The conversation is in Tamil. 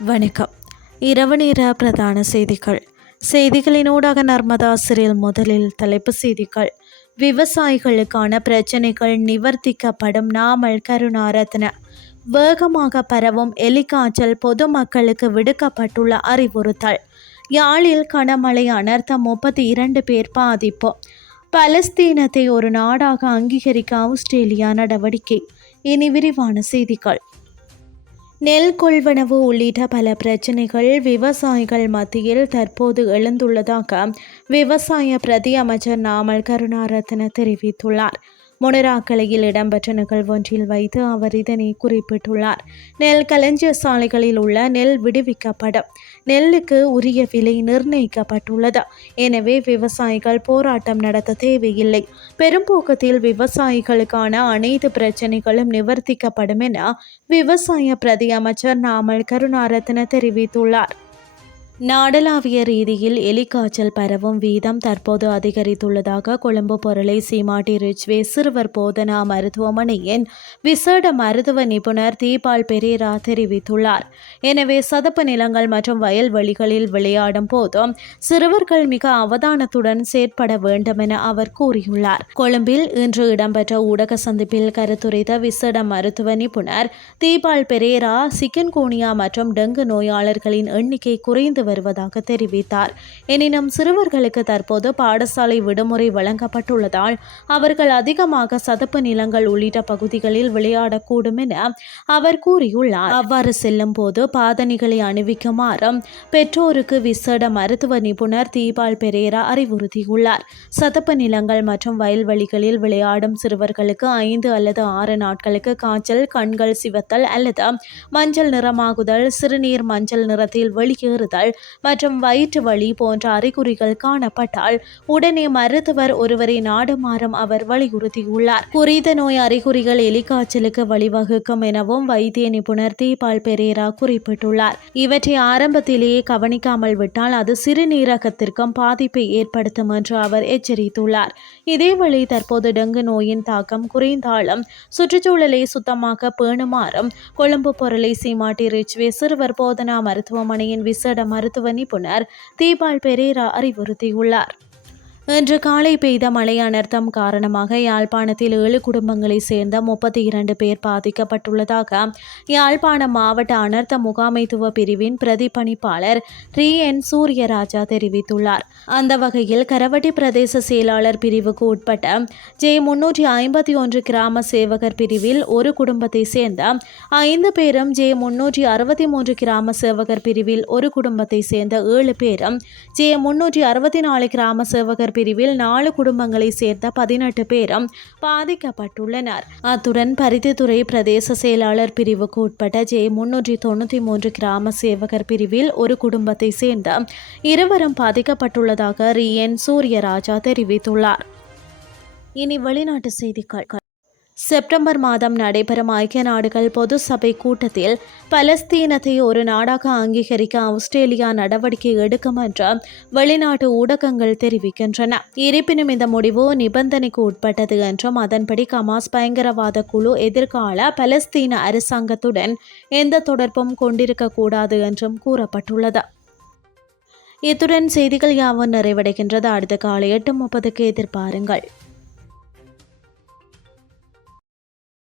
வணக்கம். இரவு நேர பிரதான செய்திகள். செய்திகளினூடாக நர்மதா சிறில் முதலில் தலைப்பு செய்திகள். விவசாயிகளுக்கான பிரச்சினைகள் நிவர்த்திக்கப்படும் நாமல் கருணாரத்ன. வேகமாக பரவும் எலிக்காய்ச்சல் பொதுமக்களுக்கு விடுக்கப்பட்டுள்ள அறிவுறுத்தல். யாழில் கனமழை அனர்த்தம் முப்பத்தி இரண்டு பேர் பாதிப்பு. பலஸ்தீனத்தை ஒரு நாடாக அங்கீகரிக்க ஆஸ்திரேலியா நடவடிக்கை. இனி விரிவான செய்திகள். நெல் கொள்வனவு உள்ளிட்ட பல பிரச்சினைகள் விவசாயிகள் மத்தியில் தற்போது எழுந்துள்ளதாக விவசாய பிரதி அமைச்சர் நாமல் கருணாரத்ன தெரிவித்துள்ளார். மொனராக்கலையில் இடம்பெற்ற நிகழ்வொன்றில் வைத்து அவர் இதனை குறிப்பிட்டுள்ளார். நெல் களஞ்சிய சாலைகளில் உள்ள நெல் விடுவிக்கப்படும். நெல்லுக்கு உரிய விலை நிர்ணயிக்கப்பட்டுள்ளது. எனவே விவசாயிகள் போராட்டம் நடத்த தேவையில்லை. பெரும்போக்கத்தில் விவசாயிகளுக்கான அனைத்து பிரச்சனைகளும் நிவர்த்திக்கப்படும் என விவசாய பிரதி அமைச்சர் நாமல் கருணாரத்ன தெரிவித்துள்ளார். நாடளாவிய ரீதியில் எலிக்காய்ச்சல் பரவும் வீதம் தற்போது அதிகரித்துள்ளதாக கொழும்பு பொருளை சீமாட்டி ரிச்வே சிறுவர் போதனா மருத்துவமனையின் விசேட மருத்துவ நிபுணர் தீபால் பெரேரா தெரிவித்துள்ளார். எனவே சதுப்பு நிலங்கள் மற்றும் வயல்வெளிகளில் விளையாடும் போதும் சிறுவர்கள் மிக அவதானத்துடன் செயற்பட வேண்டும் என அவர் கூறியுள்ளார். கொழும்பில் இன்று இடம்பெற்ற ஊடக சந்திப்பில் கருத்துரைத்த விசேட மருத்துவ நிபுணர் தீபால் பெரேரா சிக்கன்கோனியா மற்றும் டெங்கு நோயாளர்களின் எண்ணிக்கை குறைந்து வருவதாக தெரிவித்தார். எனினும் சிறுவர்களுக்கு தற்போது பாடசாலை விடுமுறை வழங்கப்பட்டுள்ளதால் அவர்கள் அதிகமாக சதுப்பு நிலங்கள் உள்ளிட்ட பகுதிகளில் விளையாடக்கூடும் என அவர் கூறியுள்ளார். அவ்வாறு செல்லும் போது பாதணிகளை அணிவிக்குமாறும் பெற்றோருக்கு விசேட மருத்துவ நிபுணர் தீபால் பெரேரா அறிவுறுத்தியுள்ளார். சதுப்பு நிலங்கள் மற்றும் வயல்வெளிகளில் விளையாடும் சிறுவர்களுக்கு ஐந்து அல்லது ஆறு நாட்களுக்கு காய்ச்சல் கண்கள் சிவத்தல் அல்லது மஞ்சள் நிறமாகுதல் சிறுநீர் மஞ்சள் நிறத்தில் வெளியேறுதல் மற்றும் வயிற்று வலி போன்ற அறிகுறிகள் காணப்பட்டால் உடனே மருத்துவர் ஒருவரை நாடுமாறும் அவர் வலியுறுத்தியுள்ளார். குறித்த நோய் அறிகுறிகள் எலிக்காய்ச்சலுக்கு வழிவகுக்கும் எனவும் வைத்திய நிபுணர் தீபால் பெரேரா குறிப்பிட்டுள்ளார். இவற்றை ஆரம்பத்திலேயே கவனிக்காமல் விட்டால் அது சிறுநீரகத்திற்கும் பாதிப்பை ஏற்படுத்தும் என்று அவர் எச்சரித்துள்ளார். இதேவேளை தற்போது டெங்கு நோயின் தாக்கம் குறைந்தாலும் சுற்றுச்சூழலை சுத்தமாக பேணுமாறும் கொழும்பு பொருளை சீமாட்டி ரிச்வே சிறுவர் போதனா மருத்துவமனையின் விசேட மருத்துவ நிபுணர் தீபால் பெரேரா அறிவுறுத்தியுள்ளார். இன்று காலை பெய்த மழை அனர்த்தம் காரணமாக யாழ்ப்பாணத்தில் ஏழு குடும்பங்களைச் சேர்ந்த முப்பத்தி இரண்டு பேர் பாதிக்கப்பட்டுள்ளதாக யாழ்ப்பாணம் மாவட்ட அனர்த்த முகாமைத்துவ பிரிவின் பிரதிபணிப்பாளர் ரி. என். சூரியராஜா தெரிவித்துள்ளார். அந்த வகையில் கரவட்டி பிரதேச செயலாளர் பிரிவுக்கு உட்பட்ட ஜே. முன்னூற்றி ஐம்பத்தி ஒன்று கிராம சேவகர் பிரிவில் ஒரு குடும்பத்தை சேர்ந்த ஐந்து பேரும் ஜே. முன்னூற்றி அறுபத்தி மூன்று கிராம சேவகர் பிரிவில் ஒரு குடும்பத்தை சேர்ந்த ஏழு பேரும் ஜே. முன்னூற்றி அறுபத்தி நாலு கிராம சேவகர் பிரிவில் நாலு குடும்பங்களை சேர்ந்த பதினெட்டு பேரும் பாதிக்கப்பட்டுள்ளனர். அத்துடன் பருத்தித்துறை பிரதேச செயலாளர் பிரிவுக்கு உட்பட்ட ஜே முன்னூற்றி தொண்ணூற்றி மூன்று கிராம சேவகர் பிரிவில் ஒரு குடும்பத்தை சேர்ந்த இருவரும் பாதிக்கப்பட்டுள்ளதாக ரியன் சூரியராஜா தெரிவித்துள்ளார். இனி வெளிநாட்டு செய்திகள். செப்டம்பர் மாதம் நடைபெறும் ஐக்கிய நாடுகள் பொது சபை கூட்டத்தில் பலஸ்தீனத்தை ஒரு நாடாக அங்கீகரிக்க ஆஸ்திரேலியா நடவடிக்கை எடுக்கும் என்று வெளிநாட்டு ஊடகங்கள் தெரிவிக்கின்றன. இருப்பினும் இந்த முடிவு நிபந்தனைக்கு உட்பட்டது என்றும் அதன்படி கமாஸ் பயங்கரவாத குழு எதிர்கால பலஸ்தீன அரசாங்கத்துடன் எந்த தொடர்பும் கொண்டிருக்கக்கூடாது என்றும் கூறப்பட்டுள்ளது. இத்துடன் செய்திகள் யாவும் நிறைவடைகின்றது. அடுத்த காலை எட்டு முப்பதுக்கு எதிர்பாருங்கள்.